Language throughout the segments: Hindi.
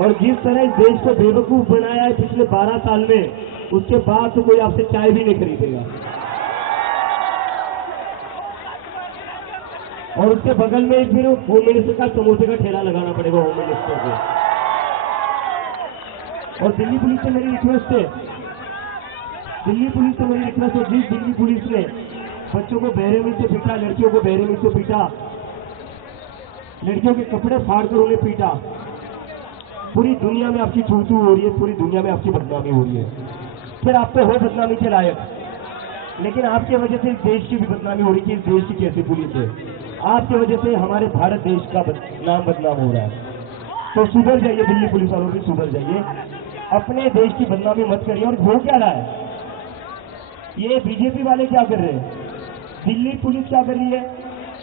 और जिस तरह इस देश को बेवकूफ बनाया है पिछले 12 साल में, उसके बाद तो कोई आपसे चाय भी नहीं खरीदेगा। और उसके बगल में फिर होम मिनिस्टर का समोसे का ठेला लगाना पड़ेगा होम मिनिस्टर को। और दिल्ली पुलिस से मेरी रिक्वेस्ट है, जिस दिल्ली पुलिस ने बच्चों को बेरहमी से पीटा, लड़कियों को बेरहमी से पीटा, लड़कियों के कपड़े फाड़कर उन्हें पीटा, पूरी दुनिया में आपकी चू-चू हो रही है, पूरी दुनिया में आपकी बदनामी हो रही है। फिर आप तो हो बदनामी के लायक, लेकिन आपकी वजह से इस देश की भी बदनामी हो रही है कि इस देश की कैसी पुलिस है। आपकी वजह से हमारे भारत देश का नाम बदनाम हो रहा है। तो सुधर जाइए, दिल्ली पुलिस वालों भी सुधर जाइए, अपने देश की बदनामी मत करिए। और हो क्या रहा है, ये बीजेपी वाले क्या कर रहे हैं, दिल्ली पुलिस क्या कर रही है,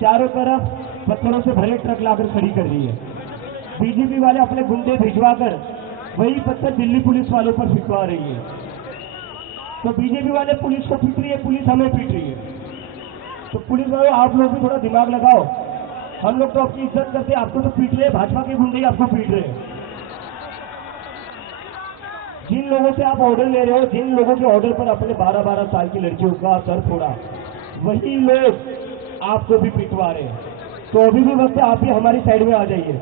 चारों तरफ पत्थरों से भरे ट्रक लाकर खड़ी कर रही है। बीजेपी वाले अपने गुंडे भिजवाकर वही पत्थर दिल्ली पुलिस वालों पर फिकवा रही है। तो बीजेपी वाले पुलिस को पीट रही है, पुलिस हमें पीट रही है। तो पुलिस वालों, आप लोग भी थोड़ा दिमाग लगाओ। हम लोग तो आपकी इज्जत करते हैं, आपको तो पीट रहे हैं, भाजपा के गुंडे आपको पीट रहे हैं। जिन लोगों से आप ऑर्डर ले रहे हो, जिन लोगों के ऑर्डर पर अपने 12-12 साल की लड़कियों का सर फोड़ा, वही लोग आपको भी पिटवा रहे हैं। तो अभी भी वक्त आप ही हमारी साइड में आ जाइए,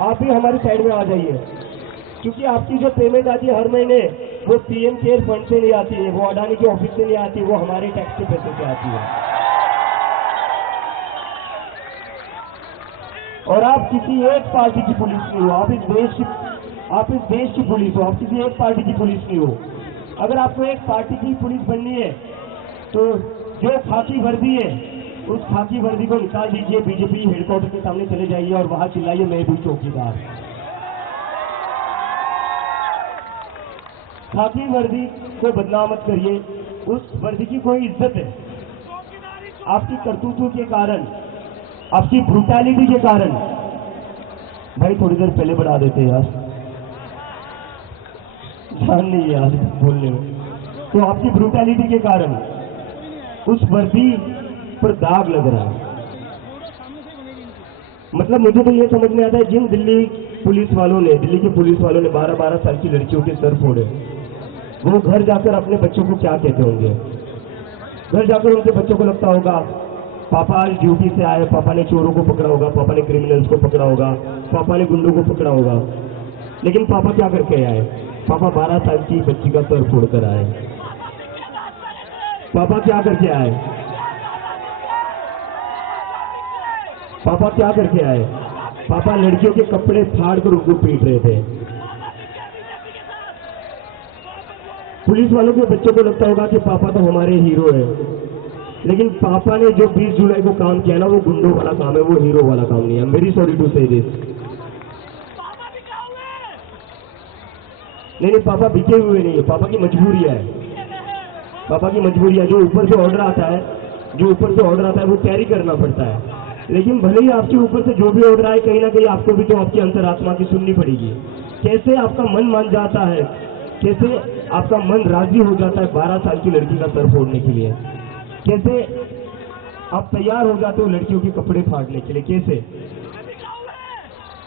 आप ही हमारी साइड में आ जाइए, क्योंकि आपकी जो पेमेंट आती है हर महीने, वो पीएम केयर फंड से नहीं आती है, वो अडानी के ऑफिस से नहीं आती, वो हमारे टैक्स के पैसे से आती है। और आप किसी एक पार्टी की पुलिस नहीं हो, आप इस देश की पुलिस हो, आप किसी एक पार्टी की पुलिस नहीं हो। अगर आपको एक पार्टी की पुलिस बननी है तो जो खाकी वर्दी है, उस खाकी वर्दी को निकाल दीजिए, बीजेपी हेडक्वार्टर के सामने चले जाइए और वहां चिल्लाइए, मैं भी चौकीदार। खाकी वर्दी को बदनाम मत करिए, उस वर्दी की कोई इज्जत है। आपकी करतूतों के कारण, आपकी ब्रूटैलिटी के कारण, भाई थोड़ी देर पहले बढ़ा देते यार, ध्यान नहीं है यार बोलने में। तो आपकी ब्रूटैलिटी के कारण उस वर्दी पर दाग लग रहा है। मतलब मुझे तो ये समझ में आता है, जिन दिल्ली के पुलिस वालों ने 12-12 साल की लड़कियों के सर फोड़े, वो घर जाकर अपने बच्चों को क्या कहते होंगे। घर जाकर उनके बच्चों को लगता होगा पापा आज ड्यूटी से आए, पापा ने चोरों को पकड़ा होगा, पापा ने क्रिमिनल्स को पकड़ा होगा, पापा ने गुंडों को पकड़ा होगा। लेकिन पापा क्या करके आए, पापा 12 साल की बच्ची का सर फोड़कर आए। पापा क्या करके आए, पापा क्या करके आए, पापा लड़कियों के कपड़े फाड़कर उनको पीट रहे थे। पुलिस वालों के बच्चों को लगता होगा कि पापा तो हमारे हीरो है, लेकिन पापा ने जो 20 जुलाई को काम किया ना, वो गुंडों वाला काम है, वो हीरो वाला काम नहीं है। वेरी सॉरी टू से दिस। नहीं, पापा बिके हुए नहीं है, पापा की मजबूरी है, पापा की मजबूरी है। जो ऊपर से ऑर्डर आता है वो कैरी करना पड़ता है। लेकिन भले ही आपके ऊपर से जो भी ऑर्डर आए, कहीं ना कहीं आपको भी तो आपकी अंतरात्मा की सुननी पड़ेगी। कैसे आपका मन मान जाता है, कैसे आपका मन राजी हो जाता है 12 साल की लड़की का सर फोड़ने के लिए, कैसे आप तैयार हो जाते हो लड़कियों के कपड़े फाड़ने के लिए, कैसे?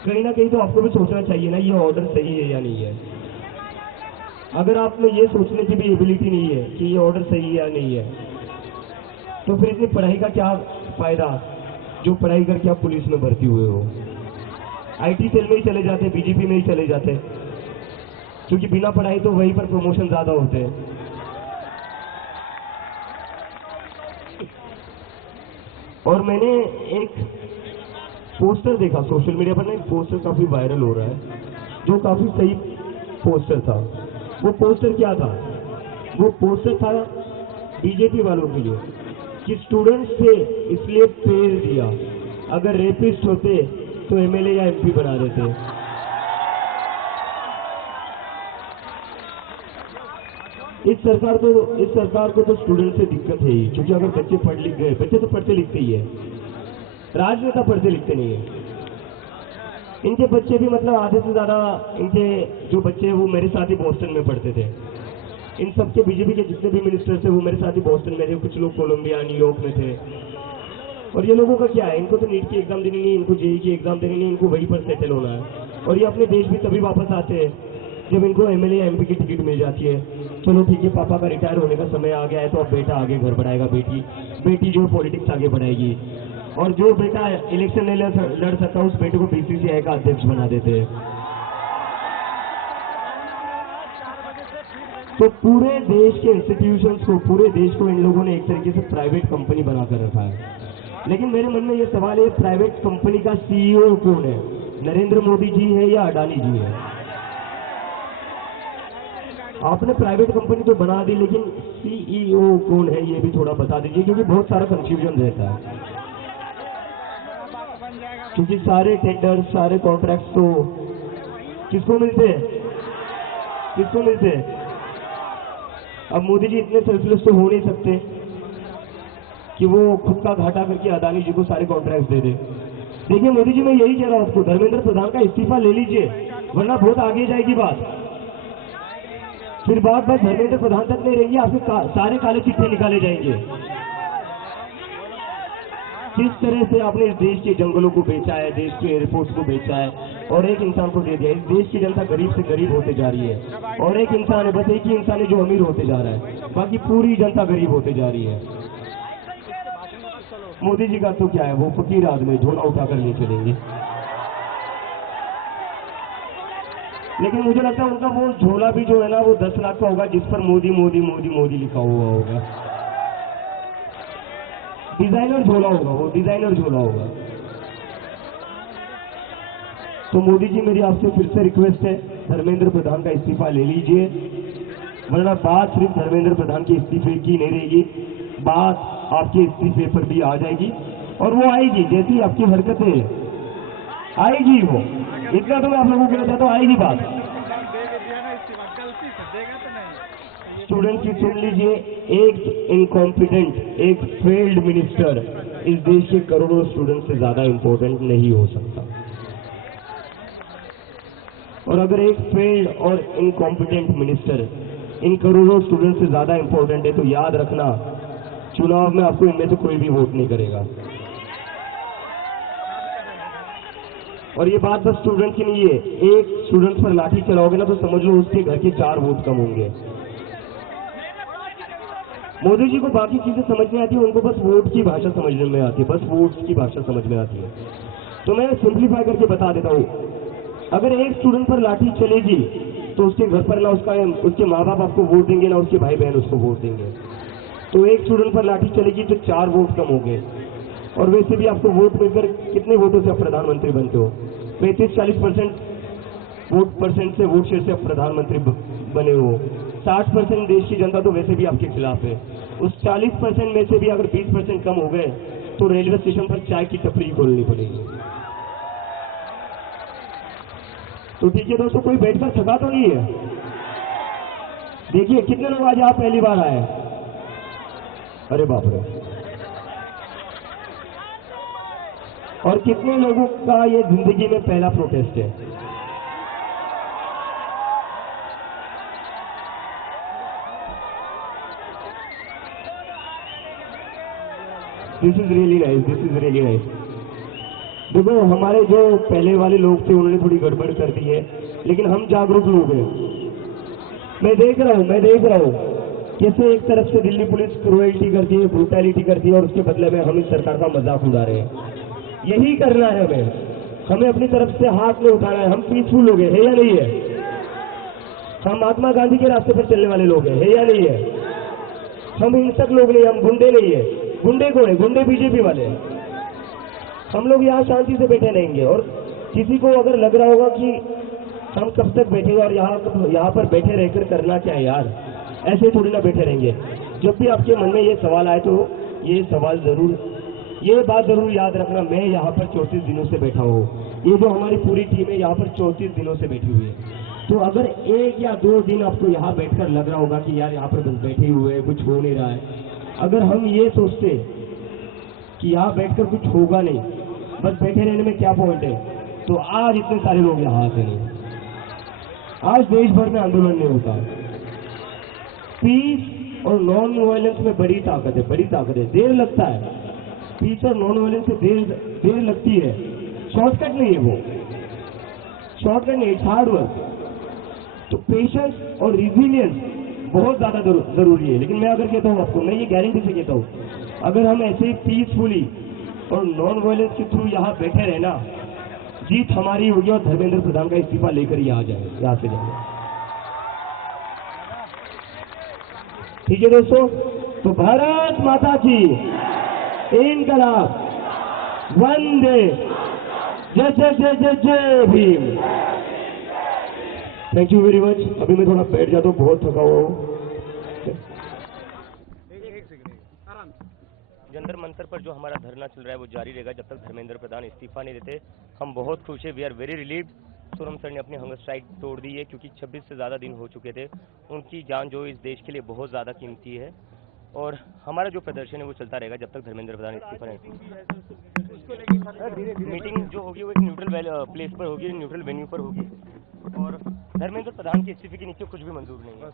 कहीं ना कहीं तो आपको भी सोचना चाहिए ना, ये ऑर्डर सही है या नहीं है। अगर आप में ये सोचने की भी एबिलिटी नहीं है कि ये ऑर्डर सही है या नहीं है, तो फिर इतनी पढ़ाई का क्या फायदा, जो पढ़ाई करके आप पुलिस में भर्ती हुए हो। आईटी सेल में ही चले जाते, बीजेपी में ही चले जाते, क्योंकि बिना पढ़ाई तो वहीं पर प्रमोशन ज्यादा होते हैं। और मैंने एक पोस्टर देखा सोशल मीडिया पर ना, एक पोस्टर काफी वायरल हो रहा है, जो काफी सही पोस्टर था। वो पोस्टर क्या था, वो पोस्टर था बीजेपी वालों के लिए कि स्टूडेंट्स से इसलिए पेड़ दिया, अगर रेपिस्ट होते तो एमएलए या एमपी बना देते। इस सरकार को तो स्टूडेंट से दिक्कत है ही, क्योंकि अगर बच्चे पढ़ लिख गए, बच्चे तो पढ़ते लिखते ही है, राजनेता पढ़ते लिखते नहीं है। इनके बच्चे भी मतलब आधे से ज्यादा इनके जो बच्चे हैं वो मेरे साथ ही बोस्टन में पढ़ते थे। इन सबके बीजेपी के जितने भी मिनिस्टर थे वो मेरे साथ ही बोस्टन में थे, कुछ लोग कोलंबिया न्यूयॉर्क में थे। और ये लोगों का क्या है, इनको तो नीट की एग्जाम देनी नहीं, इनको जेई की एग्जाम देनी नहीं, इनको वहीं पर सेटल होना है। और ये अपने देश भी तभी वापस आते हैं जब इनको एमएलए एमपी की टिकट मिल जाती है। चलो ठीक है, पापा का रिटायर होने का समय आ गया है, तो अब बेटा आगे घर बढ़ाएगा, बेटी जो पॉलिटिक्स आगे बढ़ाएगी। और जो बेटा इलेक्शन नहीं लड़ सकता उस बेटे को बीसीसीआई का अध्यक्ष बना देते हैं। तो पूरे देश के इंस्टीट्यूशंस को, पूरे देश को इन लोगों ने एक तरीके से प्राइवेट कंपनी बनाकर रखा है। लेकिन मेरे मन में ये सवाल है, प्राइवेट कंपनी का सीईओ कौन है? नरेंद्र मोदी जी है या अडानी जी है? आपने प्राइवेट कंपनी तो बना दी, लेकिन सीईओ कौन है ये भी थोड़ा बता दीजिए, क्योंकि बहुत सारा कंफ्यूजन रहता है। क्योंकि सारे टेंडर, सारे कॉन्ट्रैक्ट तो किसको मिलते हैं? किसको मिलते हैं? अब मोदी जी इतने सेल्फलेस तो हो नहीं सकते कि वो खुद का घाटा करके अदानी जी को सारे कॉन्ट्रैक्ट दे दे। देखिए मोदी जी, मैं यही कह रहा हूं आपको, धर्मेंद्र प्रधान का इस्तीफा ले लीजिए, वरना बहुत आगे जाएगी बात। फिर बात धर्मेंद्र प्रधान तक नहीं रहेंगी, आपके सारे काले चिट्ठे निकाले जाएंगे। किस तरह से आपने इस देश के जंगलों को बेचा है, देश के एयरपोर्ट्स को बेचा है और एक इंसान को दे दिया। इस देश की जनता गरीब से गरीब होते जा रही है, और एक इंसान है, बस एक ही इंसान है जो अमीर होते जा रहा है, बाकी पूरी जनता गरीब होते जा रही है। मोदी जी का तो क्या है, वो फकीर आदमी झोला उठाकर ले चलेंगे। लेकिन मुझे लगता है उनका वो झोला भी जो है ना, वो 10 लाख का होगा, जिस पर मोदी मोदी मोदी मोदी लिखा हुआ होगा। डिजाइनर झोला होगा, वो डिजाइनर झोला होगा। तो मोदी जी, मेरी आपसे फिर से रिक्वेस्ट है, धर्मेंद्र प्रधान का इस्तीफा ले लीजिए, वरना बात सिर्फ धर्मेंद्र प्रधान के इस्तीफे की नहीं रहेगी, बात आपके इस्तीफे पर भी आ जाएगी। और वो आएगी, जैसी आपकी हरकतें आएगी, वो इतना तो मैं आप लोगों को कहता तो आएगी बात। स्टूडेंट की सुन लीजिए, एक इनकॉम्पिटेंट, एक फेल्ड मिनिस्टर इस देश के करोड़ों स्टूडेंट से ज्यादा इंपॉर्टेंट नहीं हो सकता। और अगर एक फेल्ड और इनकॉम्पिटेंट मिनिस्टर इन करोड़ों स्टूडेंट से ज्यादा इंपॉर्टेंट है, तो याद रखना, चुनाव में आपको इनमें से कोई भी वोट नहीं करेगा। और ये बात बस स्टूडेंट की नहीं है, एक स्टूडेंट पर लाठी चलाओगे ना, तो समझ लो उसके घर के 4 वोट कम होंगे। मोदी जी को बाकी चीजें समझ में आती है, उनको बस वोट की भाषा समझने में आती है, बस वोट की भाषा समझ में आती है। तो मैं सिंप्लीफाई करके बता देता हूँ, अगर एक स्टूडेंट पर लाठी चलेगी तो उसके घर पर ना उसके माँ बाप आपको वोट देंगे, ना उसके भाई बहन उसको वोट देंगे। तो एक स्टूडेंट पर लाठी चलेगी तो 4 वोट कम होंगे। और वैसे भी आपको वोट मिलकर कितने वोटों से आप प्रधानमंत्री बनते हो? 35-40% से वोट शेयर से आप प्रधानमंत्री बने हो। 60% देश की जनता तो वैसे भी आपके खिलाफ है। उस 40% में से भी अगर 20% कम हो गए तो रेलवे स्टेशन पर चाय की टपरी खोलनी पड़ेगी। तो ठीक है दोस्तों, कोई बैठकर थका तो नहीं है? देखिए कितने लोग आज आप पहली बार आए? अरे बाप रे! और कितने लोगों का ये जिंदगी में पहला प्रोटेस्ट है? This is really nice, this is really nice. देखो, हमारे जो पहले वाले लोग थे उन्होंने थोड़ी गड़बड़ कर दी है, लेकिन हम जागरूक लोग हैं। मैं देख रहा हूं कैसे एक तरफ से दिल्ली पुलिस क्रूएल्टी करती है, ब्रूटैलिटी करती है, और उसके बदले में हम इस सरकार का मजाक उड़ा रहे हैं। यही करना है हमें अपनी तरफ से हाथ में उठाना है। हम पीसफुल लोग हैं, या नहीं है? हम महात्मा गांधी के रास्ते पर चलने वाले लोग हैं, या नहीं है? हम हिंसक लोग नहीं, हम गुंडे नहीं है। गुंडे कौन है? गुंडे बीजेपी वाले हैं। हम लोग यहाँ शांति से बैठे रहेंगे, और किसी को अगर लग रहा होगा कि हम कब तक बैठेंगे और यहाँ पर बैठे रहकर करना क्या है यार, ऐसे थोड़ी ना बैठे रहेंगे। जब भी आपके मन में ये सवाल आए तो ये बात जरूर याद रखना, मैं यहाँ पर 34 दिनों से बैठा हूँ। ये जो हमारी पूरी टीम है यहाँ पर 34 दिनों से बैठी हुई है। तो अगर 1 या 2 दिन आपको यहाँ बैठकर लग रहा होगा कि यार यहाँ पर बस बैठे हुए कुछ हो नहीं रहा है, अगर हम ये सोचते कि यहाँ बैठकर कुछ होगा नहीं, बस बैठे रहने में क्या पॉइंट है, तो आज इतने सारे लोग यहाँ आते नहीं, आज देश भर में आंदोलन नहीं होता। पीस और नॉन वायलेंस में बड़ी ताकत है, बड़ी ताकत है। देर लगता है, पीस और नॉन वायलेंस से देर लगती है, शॉर्टकट नहीं है वो, शॉर्टकट नहीं, इट्स हार्ड वर्क। तो पेशेंस और रिजिलियंस बहुत ज्यादा जरूरी है। लेकिन मैं अगर कहता हूँ आपको, मैं ये गारंटी से कहता हूँ, अगर हम ऐसे पीसफुली और नॉन वायलेंस के थ्रू यहाँ बैठे रहना, जीत हमारी होगी और धर्मेंद्र प्रधान का इस्तीफा लेकर यहाँ आ जाए, यहाँ से जाए। ठीक है दोस्तों, तो भारत माता की इनकलाब, वंदे, जय जय जय जय जय Bhim. Thank you very much. अभी मैं थोड़ा बैठ जाता हूँ, बहुत थका हुआ हूँ। जंतर मंतर पर जो हमारा धरना चल रहा है वो जारी रहेगा जब तक धर्मेंद्र प्रधान इस्तीफा नहीं देते। हम बहुत खुश है, we are very relieved. Sonam sir ने अपनी हंगर स्ट्राइक तोड़ दी है क्योंकि 26 से ज़्यादा दिन हो चुके थे। उनकी जान जो इस देश के लिए बहुत ज़्यादा कीमती है और हमारा जो प्रदर्शन है वो चलता रहेगा जब तक धर्मेंद्र प्रधान इस्तीफा नहीं। मीटिंग जो होगी वो एक न्यूट्रल प्लेस पर होगी, न्यूट्रल वेन्यू पर होगी और धर्मेंद्र प्रधान के इस्तीफे के नीचे कुछ भी मंजूर नहीं है।